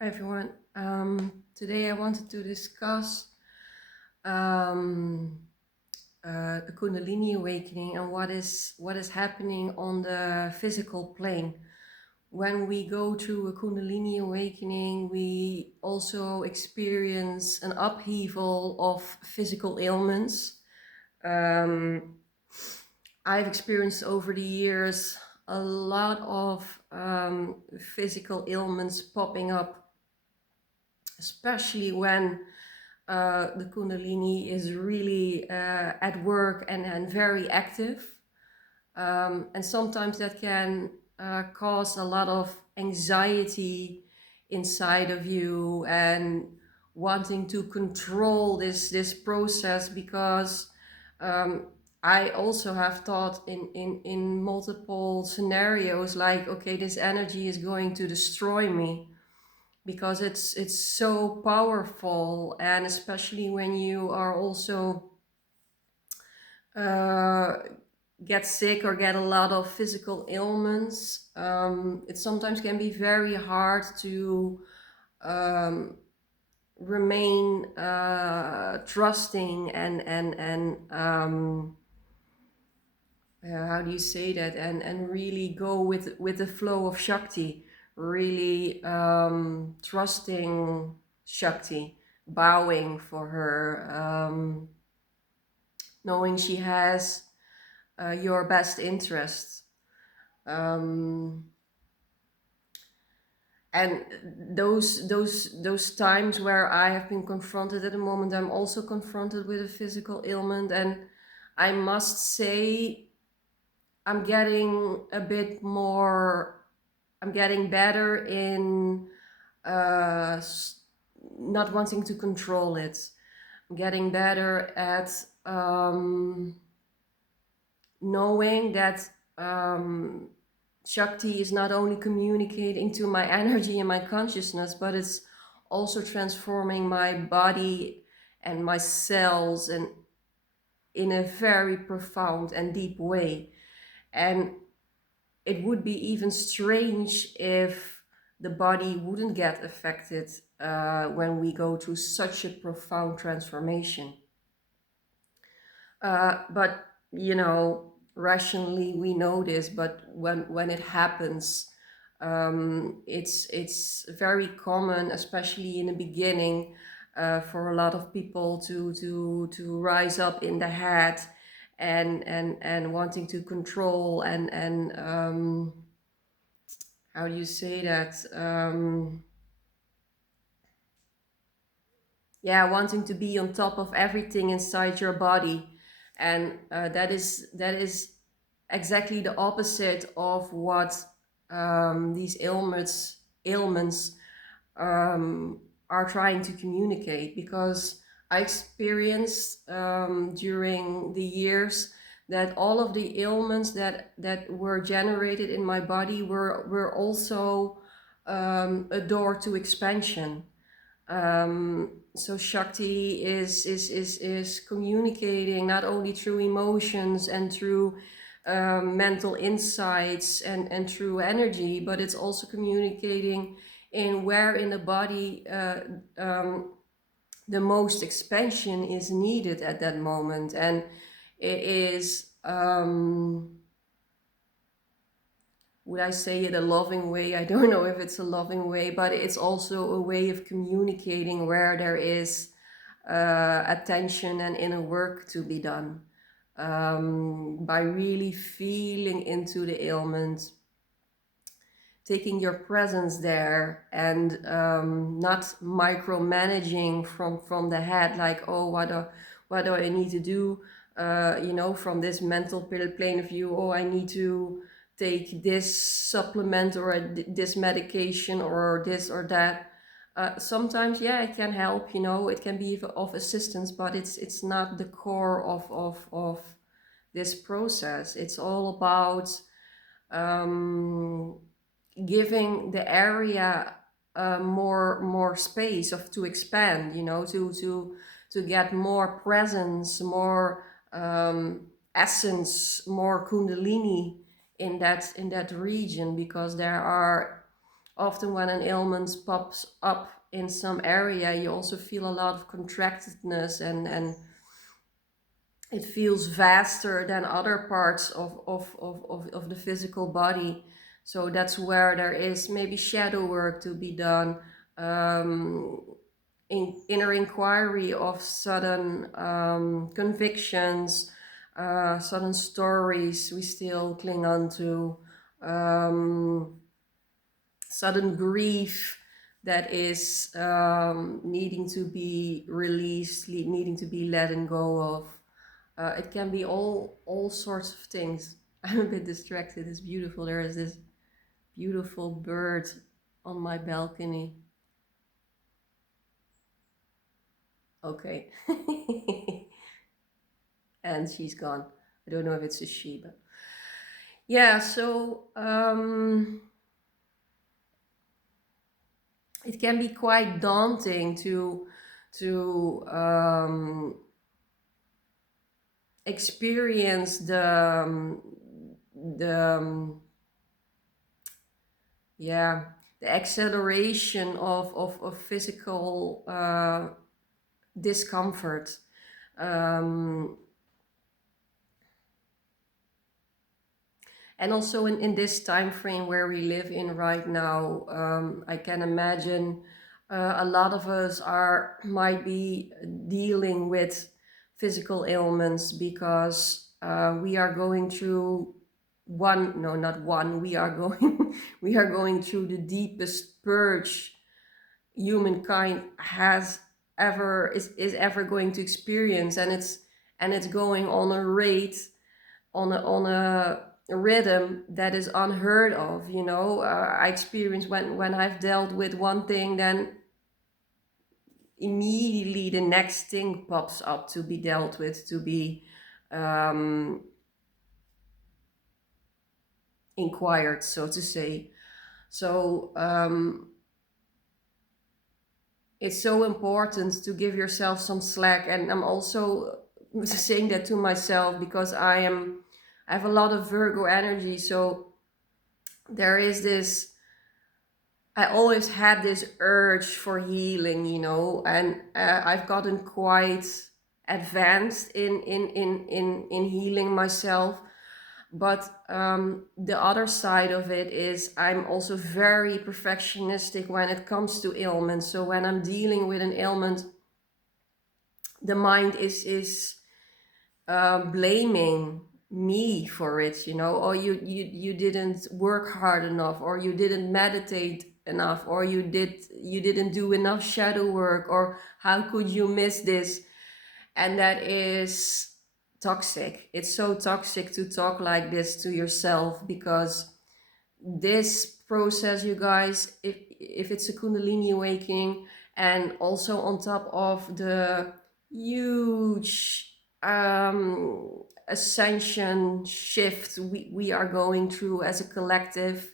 Hi everyone. Today I wanted to discuss um, the Kundalini awakening and what is happening on the physical plane. When we go through a Kundalini awakening, we also experience an upheaval of physical ailments. I've experienced over the years a lot of physical ailments popping up, especially when the Kundalini is really at work and very active. And sometimes that can cause a lot of anxiety inside of you and wanting to control this process, because um, I also have thought in multiple scenarios like, okay, this energy is going to destroy me because it's so powerful, and especially when you are also uh, get sick or get a lot of physical ailments. It sometimes can be very hard to um, remain trusting and how do you say that, and really go with the flow of Shakti, really trusting Shakti, bowing for her, knowing she has your best interests. um, and those times where I have been confronted, at the moment I'm also confronted with a physical ailment, and I must say I'm getting a bit more, I'm getting better in uh, not wanting to control it. I'm getting better at knowing that um, Shakti is not only communicating to my energy and my consciousness, but it's also transforming my body and my cells, and in a very profound and deep way. And it would be even strange if the body wouldn't get affected when we go through such a profound transformation. But rationally we know this, but when it happens, it's very common, especially in the beginning, for a lot of people to rise up in the head and wanting to control and how do you say that? Yeah, wanting to be on top of everything inside your body, and that is exactly the opposite of what these ailments um, are trying to communicate. Because I experienced during the years that all of the ailments that were generated in my body were also a door to expansion. So Shakti is communicating not only through emotions and through mental insights and through energy, but it's also communicating in where in the body the most expansion is needed at that moment. And it is, would I say it a loving way? I don't know if it's a loving way, but it's also a way of communicating where there is attention and inner work to be done, by really feeling into the ailment, taking your presence there, and not micromanaging from the head, like, oh, what do I need to do, from this mental plane of view. Oh, I need to take this supplement or this medication or this or that. Sometimes, yeah, it can help, it can be of assistance, but it's not the core of this process. It's all about um, giving the area more space of to expand, to get more presence, more essence, more kundalini in that region, because there are often when an ailment pops up in some area, you also feel a lot of contractedness, and it feels vaster than other parts of the physical body. So that's where there is maybe shadow work to be done, um, inner inquiry of sudden convictions, sudden stories we still cling on to, um, sudden grief that is needing to be released, needing to be let and go of. It can be all sorts of things. I'm a bit distracted. It's beautiful. There is this beautiful bird on my balcony. Okay. And she's gone. I don't know if it's a she, but yeah. So it can be quite daunting to experience the yeah, the acceleration of physical discomfort. Um, and also in this time frame where we live in right now, I can imagine a lot of us are might be dealing with physical ailments because we are going through one, no, not one, we are going we are going through the deepest purge humankind has ever is ever going to experience, and it's going on a rate, on a rhythm that is unheard of. I experience when I've dealt with one thing, then immediately the next thing pops up to be dealt with, to be um, inquired, so to say. So it's so important to give yourself some slack, and I'm also saying that to myself because I have a lot of Virgo energy. So there is this, I always had this urge for healing, and I've gotten quite advanced in healing myself. But the other side of it is I'm also very perfectionistic when it comes to ailments. So when I'm dealing with an ailment, the mind is blaming me for it. Or you didn't work hard enough, or you didn't meditate enough, or you didn't do enough shadow work, or how could you miss this? And that is toxic. It's so toxic to talk like this to yourself, because this process, you guys, if it's a Kundalini awakening, and also on top of the huge ascension shift we are going through as a collective,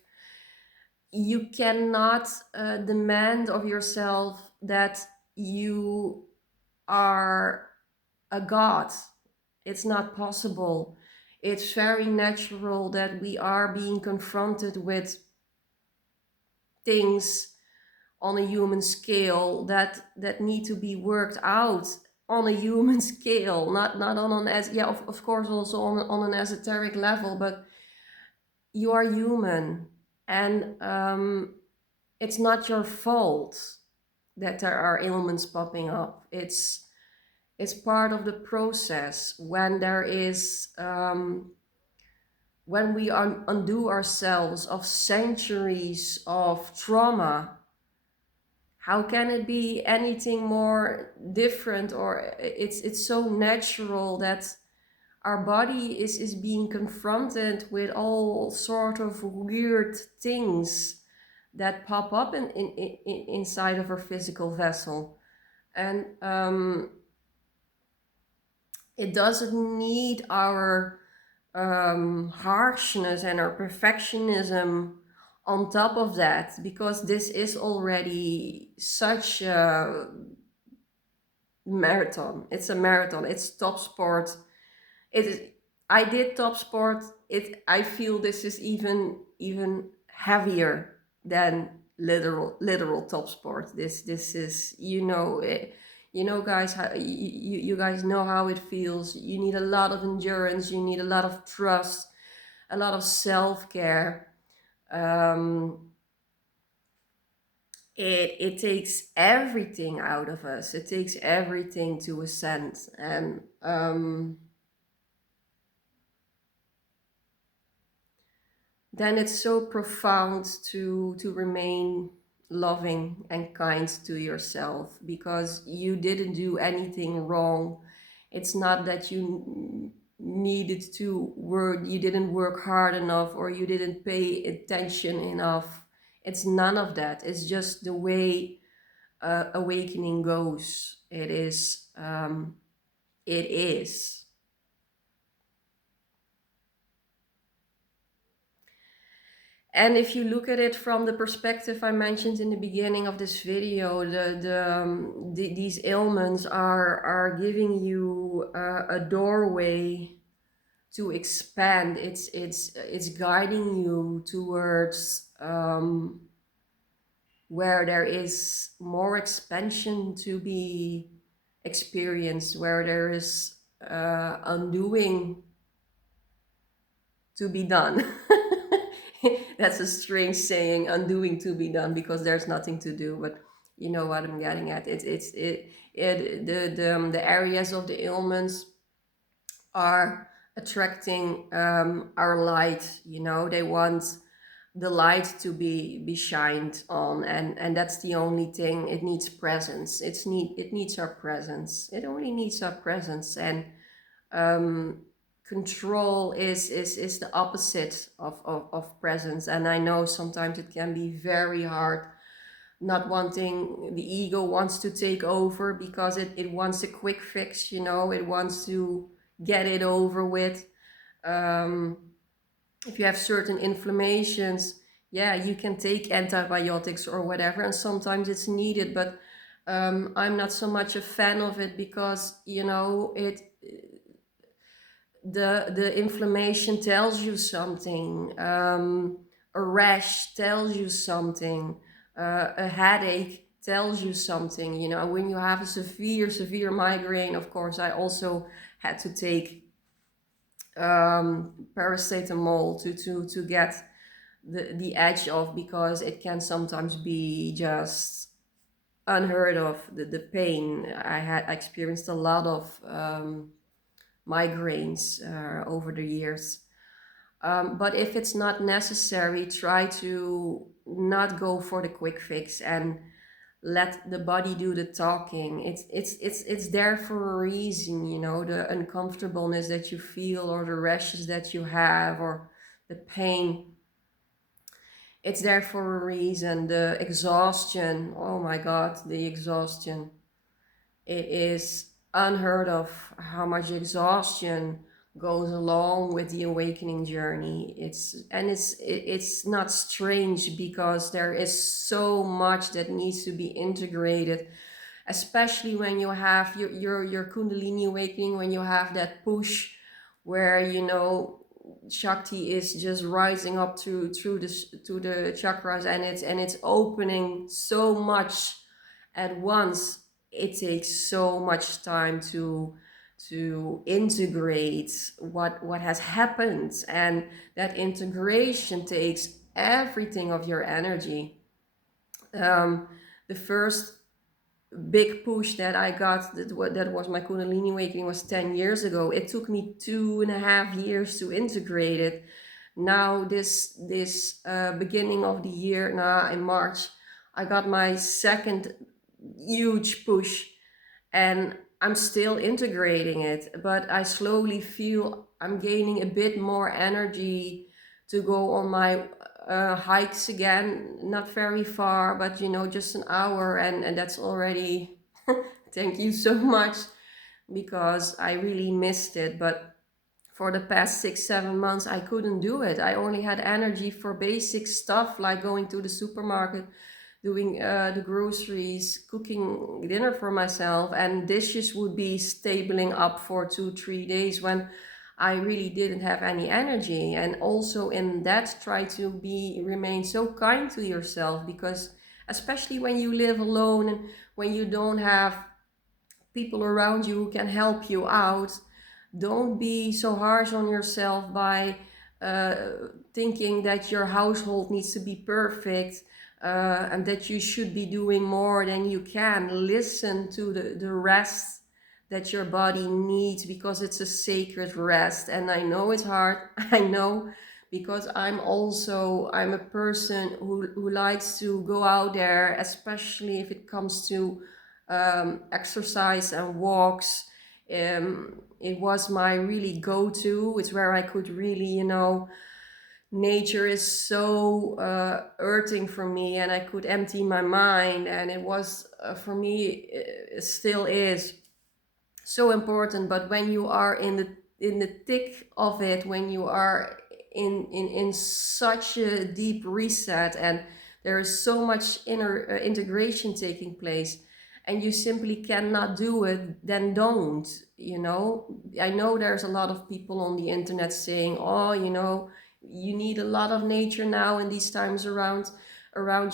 you cannot demand of yourself that you are a god. It's not possible. It's very natural that we are being confronted with things on a human scale that need to be worked out on a human scale, not on an as yeah, of course, also on an esoteric level, but you are human, and it's not your fault that there are ailments popping up. It's part of the process. When there is when we undo ourselves of centuries of trauma, how can it be anything more different? Or it's so natural that our body is being confronted with all sort of weird things that pop up inside of our physical vessel. And it doesn't need our harshness and our perfectionism on top of that, because this is already such a marathon. It's a marathon. It's top sport. It is. I did top sport. I feel this is even heavier than literal top sport. This is, guys, how, you guys know how it feels. You need a lot of endurance, you need a lot of trust, a lot of self-care. um, it takes everything out of us. It takes everything to ascend. And then it's so profound to remain loving and kind to yourself, because you didn't do anything wrong. It's not that you needed to work, you didn't work hard enough, or you didn't pay attention enough. It's none of that. It's just the way awakening goes. It is. And if you look at it from the perspective I mentioned in the beginning of this video, these ailments are giving you a doorway to expand. It's guiding you towards where there is more expansion to be experienced, where there is undoing to be done. That's a strange saying, undoing to be done, because there's nothing to do. But you know what I'm getting at. The areas of the ailments are attracting our light. They want the light to be shined on, and that's the only thing. It needs presence. It needs our presence. It only needs our presence. And um, control is the opposite of presence. And I know sometimes it can be very hard, not wanting, the ego wants to take over because it wants a quick fix. It wants to get it over with. um, if you have certain inflammations, yeah, you can take antibiotics or whatever, and sometimes it's needed. But I'm not so much a fan of it, because the inflammation tells you something. A rash tells you something. A headache tells you something. When you have a severe migraine, of course, I also had to take paracetamol to get the edge off, because it can sometimes be just unheard of, the pain. I experienced a lot of migraines over the years. But if it's not necessary, try to not go for the quick fix, and let the body do the talking. It's there for a reason. The uncomfortableness that you feel, or the rashes that you have, or the pain, it's there for a reason. The exhaustion, oh my god, the exhaustion, it is unheard of how much exhaustion goes along with the awakening journey. It's not strange, because there is so much that needs to be integrated, especially when you have your Kundalini awakening, when you have that push where Shakti is just rising up through the chakras, and it's opening so much at once. It takes so much time to integrate what has happened, and that integration takes everything of your energy. The first big push that I got, that was my Kundalini awakening, was 10 years ago. It took me 2.5 years to integrate it. Now this beginning of the year, now in March, I got my second huge push, and I'm still integrating it, but I slowly feel I'm gaining a bit more energy to go on my hikes again. Not very far, but just an hour, and that's already thank you so much, because I really missed it. But for the past 6-7 months, I couldn't do it. I only had energy for basic stuff, like going to the supermarket, doing the groceries, cooking dinner for myself, and dishes would be stabling up for 2-3 days, when I really didn't have any energy. And also in that, try to remain so kind to yourself, because especially when you live alone and when you don't have people around you who can help you out, don't be so harsh on yourself by uh, thinking that your household needs to be perfect, and that you should be doing more than you can. Listen to the rest that your body needs, because it's a sacred rest. And I know it's hard, I know, because I'm a person who likes to go out there, especially if it comes to exercise and walks. It was my really go-to. It's where I could really, nature is so earthing for me, and I could empty my mind. And it was, for me, it still is so important. But when you are in the thick of it, when you are in such a deep reset, and there is so much inner integration taking place, and you simply cannot do it, then don't. I know there's a lot of people on the internet saying, oh, you need a lot of nature now in these times around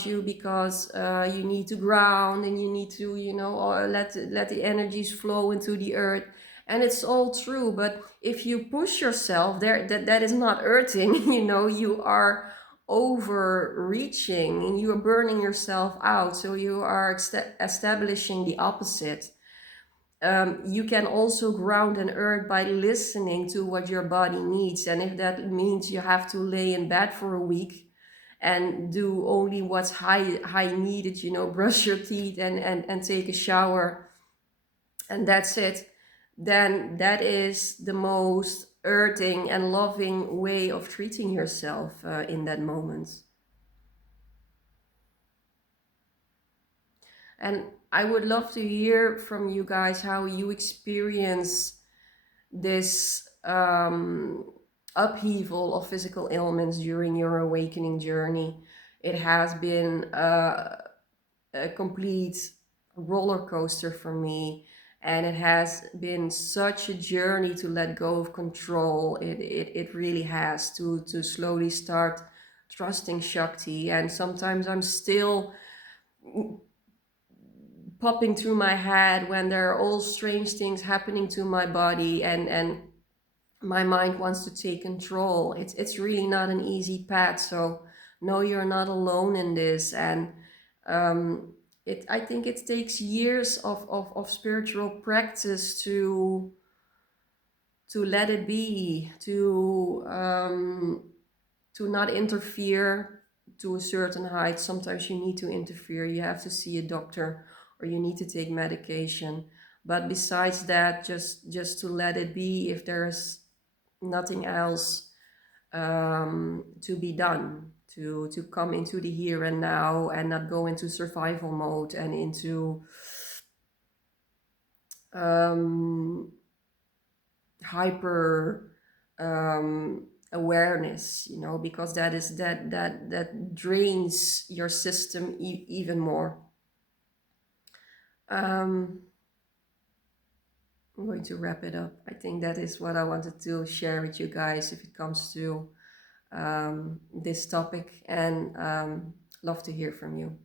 you, because you need to ground, and you need to, let the energies flow into the earth. And it's all true, but if you push yourself there, that is not earthing. You are overreaching, and you are burning yourself out, so you are establishing the opposite. You can also ground and earth by listening to what your body needs. And if that means you have to lay in bed for a week and do only what's high needed, brush your teeth and take a shower, and that's it, then that is the most earthing and loving way of treating yourself in that moment. And I would love to hear from you guys how you experience this upheaval of physical ailments during your awakening journey. It has been a complete roller coaster for me, and it has been such a journey to let go of control. It really has, to slowly start trusting Shakti. And sometimes I'm still popping through my head when there are all strange things happening to my body, and my mind wants to take control. It's really not an easy path. So no, you're not alone in this. And I think it takes years of spiritual practice to let it be, to not interfere to a certain height. Sometimes you need to interfere. You have to see a doctor, or you need to take medication. But besides that, just to let it be, if there's nothing else to be done, to come into the here and now, and not go into survival mode and into um, hyper awareness, because that drains your system even more. um, I'm going to wrap it up. I think that is what I wanted to share with you guys if it comes to this topic, and love to hear from you.